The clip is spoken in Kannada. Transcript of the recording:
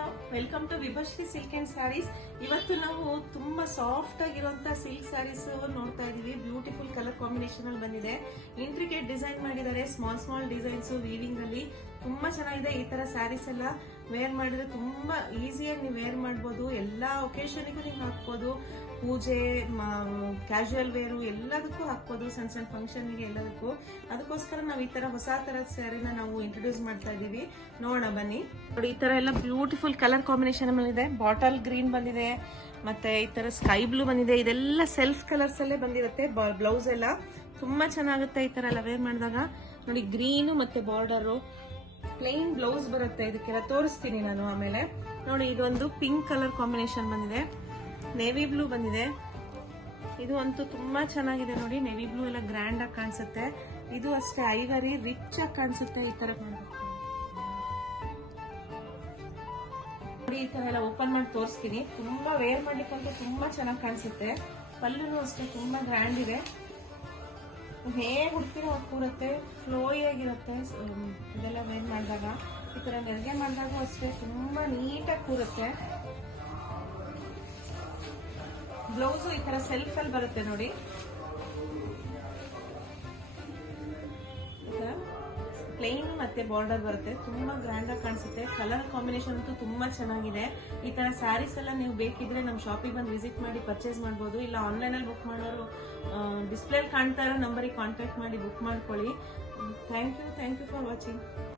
Hello, welcome to Vibhashree silk and sarees. ಇವತ್ತು ನಾವು ತುಂಬಾ ಸಾಫ್ಟ್ ಆಗಿರುವಂತ ಸಿಲ್ಕ್ ಸ್ಯಾರೀಸ್ ನೋಡ್ತಾ ಇದೀವಿ. ಬ್ಯೂಟಿಫುಲ್ ಕಲರ್ ಕಾಂಬಿನೇಷನ್ ಅಲ್ಲಿ ಬಂದಿದೆ. ಇಂಟ್ರಿಕೇಟ್ ಡಿಸೈನ್ ಮಾಡಿದ್ದಾರೆ. ಸ್ಮಾಲ್ ಸ್ಮಾಲ್ ಡಿಸೈನ್ಸ್ ವೀವಿಂಗ್ ಅಲ್ಲಿ ತುಂಬಾ ಚೆನ್ನಾಗಿದೆ. ಈ ತರ ಸ್ಯಾರೀಸ್ ಎಲ್ಲ ವೇರ್ ಮಾಡಿದ್ರೆ ತುಂಬಾ ಈಸಿಯಾಗಿ ನೀವು ವೇರ್ ಮಾಡಬಹುದು. ಎಲ್ಲಾ ಒಕೇಶನ್ಗೂ ನೀವು ಹಾಕ್ಬೋದು. ಪೂಜೆ, ಕ್ಯಾಶುಯಲ್ ವೇರು ಎಲ್ಲದಕ್ಕೂ ಹಾಕ್ಬೋದು. ಸಣ್ಣ ಸಣ್ಣ ಫಂಕ್ಷನ್ಗೆ ಎಲ್ಲದಕ್ಕೂ. ಅದಕ್ಕೋಸ್ಕರ ನಾವು ಈ ತರ ಹೊಸ ತರದ ಸ್ಯಾರಿನ ನಾವು ಇಂಟ್ರೊಡ್ಯೂಸ್ ಮಾಡ್ತಾ ಇದೀವಿ. ನೋಡೋಣ ಬನ್ನಿ. ನೋಡಿ, ಈ ತರ ಎಲ್ಲ ಬ್ಯೂಟಿಫುಲ್ ಕಲರ್ ಕಾಂಬಿನೇಷನ್ ಬಂದಿದೆ. ಬಾಟಲ್ ಗ್ರೀನ್ ಬಂದಿದೆ, ಮತ್ತೆ ಈ ತರ ಸ್ಕೈ ಬ್ಲೂ ಬಂದಿದೆ. ಇದೆಲ್ಲ ಸೆಲ್ಫ್ ಕಲರ್ಸ್ ಅಲ್ಲೇ ಬಂದಿರುತ್ತೆ. ಬ್ಲೌಸ್ ಎಲ್ಲ ತುಂಬಾ ಚೆನ್ನಾಗುತ್ತೆ ಈ ತರ ಎಲ್ಲ ವೇರ್ ಮಾಡಿದಾಗ. ನೋಡಿ, ಗ್ರೀನು ಮತ್ತೆ ಬಾರ್ಡರ್ ಪ್ಲೈನ್ ಬ್ಲೌಸ್ ಬರುತ್ತೆ. ಇದಕ್ಕೆಲ್ಲ ತೋರಿಸ್ತೀನಿ ನಾನು ಆಮೇಲೆ. ನೋಡಿ, ಇದೊಂದು ಪಿಂಕ್ ಕಲರ್ ಕಾಂಬಿನೇಷನ್ ಬಂದಿದೆ. ನೇವಿ ಬ್ಲೂ ಬಂದಿದೆ. ಇದು ಅಂತೂ ತುಂಬಾ ಚೆನ್ನಾಗಿದೆ. ನೋಡಿ, ನೇವಿ ಬ್ಲೂ ಎಲ್ಲ ಗ್ರ್ಯಾಂಡ್ ಆಗಿ ಕಾಣಿಸುತ್ತೆ. ಇದು ಅಷ್ಟೇ ಐವರಿ ರಿಚ್ ಆಗಿ ಕಾಣಿಸುತ್ತೆ. ಈ ತರ ನೋಡಿ, ಈ ತರ ಎಲ್ಲ ಓಪನ್ ಮಾಡಿ ತೋರಿಸ್ತೀನಿ. ತುಂಬಾ ವೇರ್ ಮಾಡ್ಲಿಕ್ಕಂತೂ ತುಂಬಾ ಚೆನ್ನಾಗಿ ಕಾಣಿಸುತ್ತೆ. ಪಲ್ಲುನು ಅಷ್ಟೇ ತುಂಬಾ ಗ್ರ್ಯಾಂಡ್ ಇದೆ. ಹೇಗೆ ಹುಡ್ತಿರೋ ಹೊತ್ತು ಕೂರುತ್ತೆ, ಫ್ಲೋಯಿ ಆಗಿರುತ್ತೆ. ಇದೆಲ್ಲ ವೇರ್ ಮಾಡಿದಾಗ ಈ ತರ ನೆರಿಗೆ ಮಾಡಿದಾಗ ಅಷ್ಟೇ ತುಂಬಾ ನೀಟಾಗಿ ಕೂರುತ್ತೆ. ಬ್ಲೌಸು ಈ ತರ ಸೆಲ್ಫ್ ಅಲ್ಲಿ ಬರುತ್ತೆ. ನೋಡಿ, ಪ್ಲೈನ್ ಮತ್ತೆ ಬಾರ್ಡರ್ ಬರುತ್ತೆ. ತುಂಬಾ ಗ್ರ್ಯಾಂಡ್ ಆಗಿ ಕಾಣಿಸುತ್ತೆ. ಕಲರ್ ಕಾಂಬಿನೇಷನ್ ಅಂತೂ ತುಂಬಾ ಚೆನ್ನಾಗಿದೆ. ಈ ತರ ಸ್ಯಾರೀಸ್ ಎಲ್ಲ ನೀವು ಬೇಕಿದ್ರೆ ನಮ್ಮ ಶಾಪಿಗೆ ಬಂದು ವಿಸಿಟ್ ಮಾಡಿ ಪರ್ಚೇಸ್ ಮಾಡಬಹುದು. ಇಲ್ಲ ಆನ್ಲೈನ್ ಅಲ್ಲಿ ಬುಕ್ ಮಾಡೋರು ಡಿಸ್ಪ್ಲೇ ಕಾಣ್ತಾ ಇರೋ ನಂಬರಿಗೆ ಕಾಂಟ್ಯಾಕ್ಟ್ ಮಾಡಿ ಬುಕ್ ಮಾಡ್ಕೊಳ್ಳಿ. Thank you for watching.